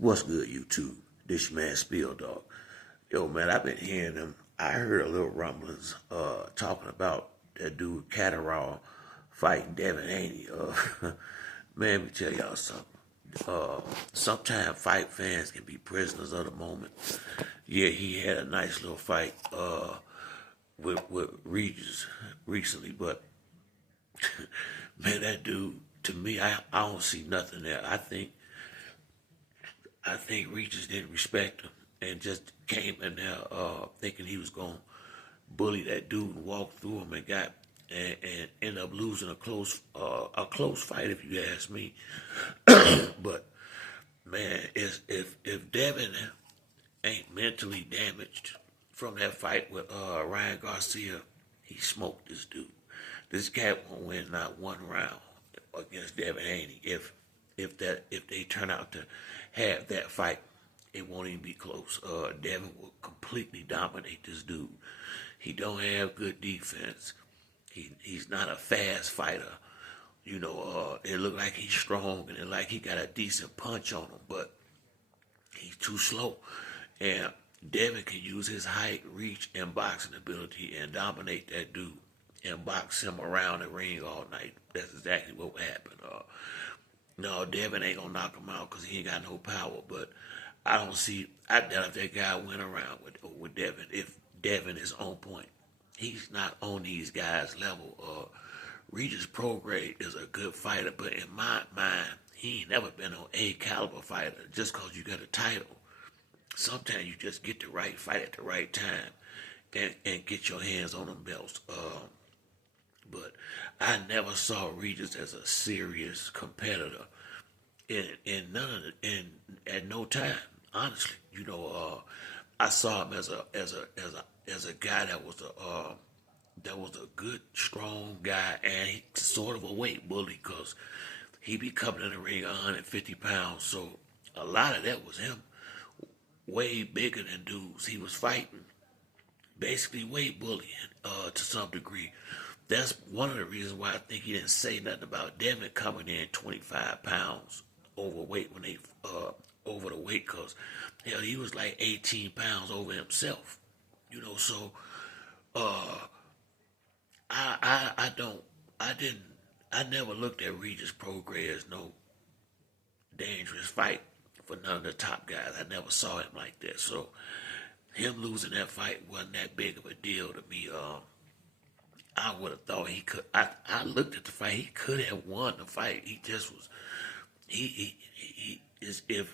What's good, YouTube? This your man Spill Dog. Yo, man, I've been hearing them. I heard a little rumblings talking about that dude Catterall fighting Devin Haney. Man, let me tell y'all something. Sometimes fight fans can be prisoners of the moment. Yeah, he had a nice little fight with Regis recently, but man, that dude, to me, I don't see nothing there. I think Regis didn't respect him and just came in there thinking he was gonna bully that dude and walk through him and end up losing a close fight if you ask me. But man, if Devin ain't mentally damaged from that fight with Ryan Garcia, he smoked this dude. This cat won't win not one round against Devin Haney. If they turn out to have that fight, it won't even be close. Devin will completely dominate this dude. He don't have good defense. He's not a fast fighter. It look like he's strong and it like he got a decent punch on him, but he's too slow. And Devin can use his height, reach, and boxing ability and dominate that dude and box him around the ring all night. That's exactly what would happen. No, Devin ain't gonna knock him out because he ain't got no power. But I doubt if that guy went around with Devin. If Devin is on point, he's not on these guys' level. Regis Prograde is a good fighter, but in my mind, he ain't never been an A caliber fighter. Just cause you got a title, sometimes you just get the right fight at the right time and get your hands on them belts. But I never saw Regis as a serious competitor in none of the, in at no time. Honestly, I saw him as a guy that was a good, strong guy, and he sort of a weight bully because he be coming in the ring 150 pounds. So a lot of that was him, way bigger than dudes he was fighting, basically weight bullying to some degree. That's one of the reasons why I think he didn't say nothing about Devin coming in 25 pounds overweight when they over the weight, because hell, he was like 18 pounds over himself. So I don't I never looked at Regis Prograis as no dangerous fight for none of the top guys. I never saw him like that. So him losing that fight wasn't that big of a deal to me. I would have thought he could. I looked at the fight. He could have won the fight. He just was. He is. If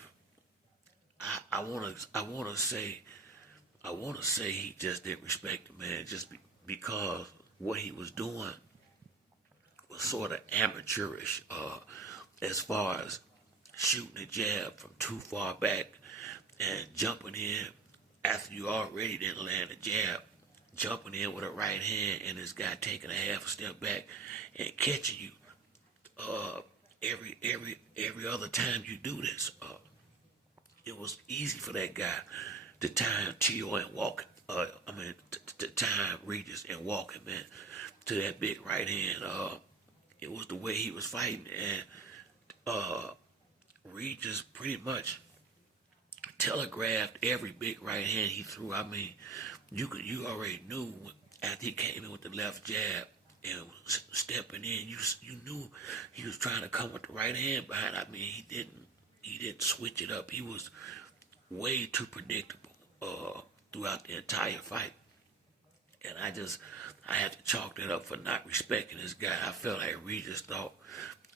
I want to say he just didn't respect the man just because what he was doing was sort of amateurish. As far as shooting a jab from too far back and jumping in after you already didn't land a jab, jumping in with a right hand and this guy taking a half a step back and catching you every other time you do this. It was easy for that guy to time Tio and walk. To time Regis and walk him in to that big right hand. It was the way he was fighting, and Regis pretty much telegraphed every big right hand he threw. I mean, you already knew after he came in with the left jab and was stepping in, you knew he was trying to come with the right hand behind. I mean, he didn't switch it up. He was way too predictable throughout the entire fight, and I had to chalk that up for not respecting this guy. I felt like Regis thought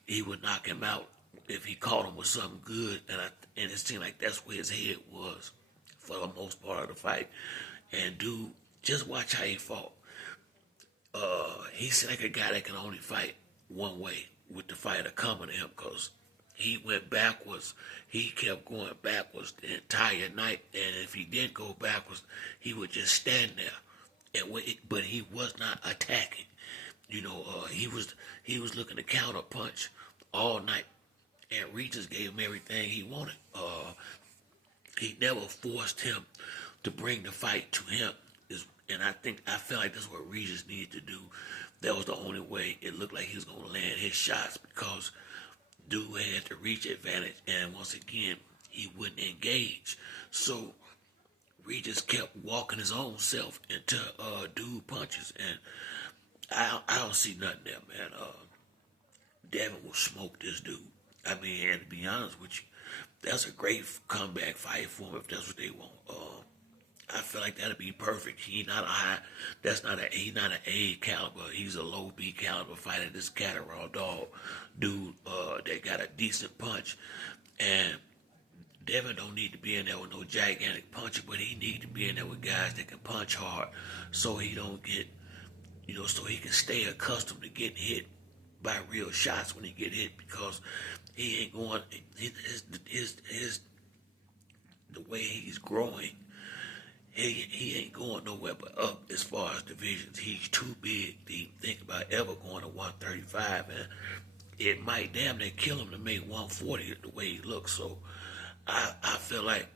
he would knock him out if he caught him with something good, and it seemed like that's where his head was for the most part of the fight. And dude, just watch how he fought. He seemed like a guy that can only fight one way with the fighter coming to him, because he went backwards. He kept going backwards the entire night, and if he didn't go backwards, he would just stand there and wait. But he was not attacking. He was looking to counter punch all night, and Regis gave him everything he wanted. He never forced him to bring the fight to him. And I felt like that's what Regis needed to do. That was the only way it looked like he was going to land his shots, because dude had the reach advantage. And once again, he wouldn't engage. So Reed just kept walking his own self into dude punches, and I don't see nothing there, man. Devin will smoke this dude. I mean, and to be honest with you, that's a great comeback fight for him if that's what they want. I feel like that'd be perfect. He's not a high. He's not an A caliber. He's a low B caliber fighter. This Catterall dog dude that got a decent punch, and Devin don't need to be in there with no gigantic puncher, but he need to be in there with guys that can punch hard, so he don't get, so he can stay accustomed to getting hit by real shots when he get hit, because he ain't going. His the way he's growing. He ain't going nowhere but up as far as divisions. He's too big to even think about ever going to 135, and it might damn near kill him to make 140 the way he looks. So I feel like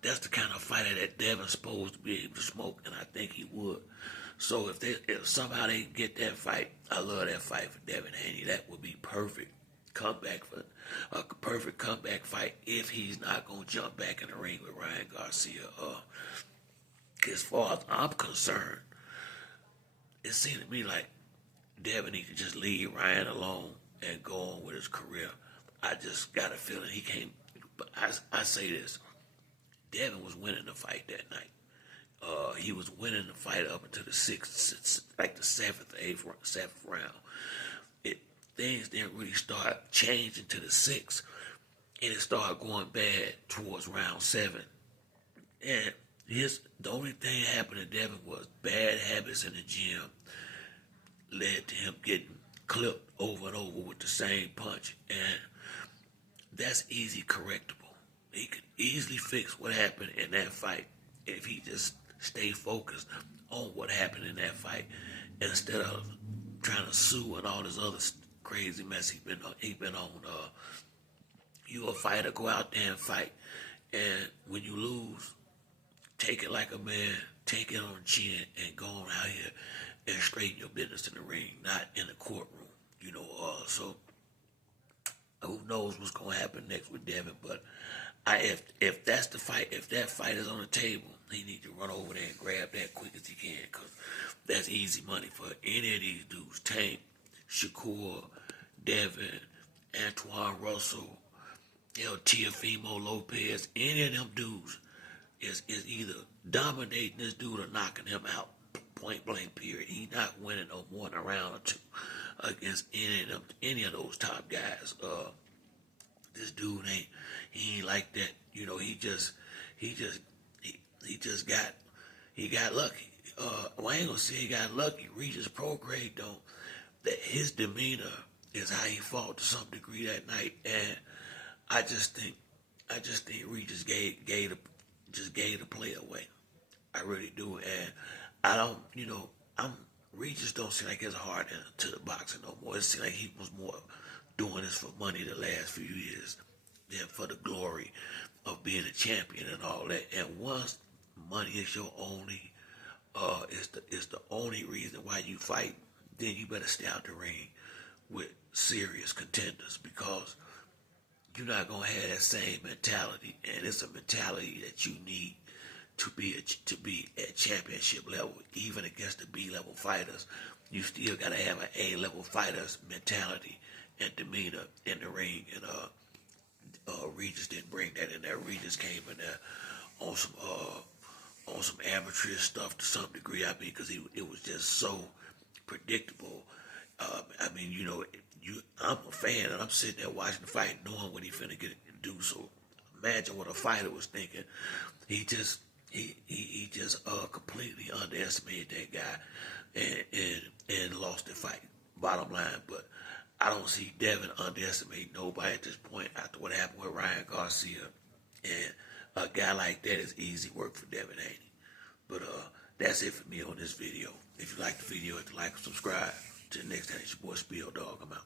that's the kind of fighter that Devin's supposed to be able to smoke, and I think he would. So if somehow they get that fight, I love that fight for Devin Haney. That would be perfect perfect comeback fight if he's not gonna jump back in the ring with Ryan Garcia. As far as I'm concerned, it seemed to me like Devin needs to just leave Ryan alone and go on with his career. I just got a feeling he can't. But I say this: Devin was winning the fight that night. He was winning the fight up until the sixth, like the seventh round. Things didn't really start changing to the sixth, and it started going bad towards round 7. And the only thing happened to Devin was bad habits in the gym led to him getting clipped over and over with the same punch, and that's easy correctable. He could easily fix what happened in that fight if he just stayed focused on what happened in that fight instead of trying to sue and all this other crazy mess he been on. You a fighter, go out there and fight, and when you lose, take it like a man, take it on the chin, and go on out here and straighten your business in the ring, not in the courtroom. So who knows what's gonna happen next with Devin? But if that's the fight, if that fight is on the table, he need to run over there and grab that quick as he can, because that's easy money for any of these dudes. Tank, Shakur, Devin, Antoine Russell, Teofimo Lopez, any of them dudes is either dominating this dude or knocking him out, point blank period. He's not winning no more than a round or two against any of those top guys. This dude he ain't like that. He got lucky. I ain't gonna say he got lucky. Regis Prograde don't. That his demeanor is how he fought to some degree that night, and I just think Regis gave the play away. I really do, and I don't. Regis don't seem like his heart into the boxing no more. It seems like he was more doing this for money the last few years than for the glory of being a champion and all that. And once money is your only, is the only reason why you fight, then you better stay out the ring with serious contenders, because you're not gonna have that same mentality, and it's a mentality that you need to be at championship level, even against the B level fighters. You still gotta have an A level fighter's mentality and demeanor in the ring, and Regis didn't bring that in there. Regis came in there on some amateurish stuff to some degree. I mean, because it was just so predictable. I'm a fan, and I'm sitting there watching the fight, knowing what he finna get to do. So imagine what a fighter was thinking. He just completely underestimated that guy and lost the fight. Bottom line, but I don't see Devin underestimating nobody at this point after what happened with Ryan Garcia. And a guy like that is easy work for Devin Haney. But that's it for me on this video. If you like the video, hit the like and subscribe. Till the next time, it's your boy Spiel Dog. I'm out.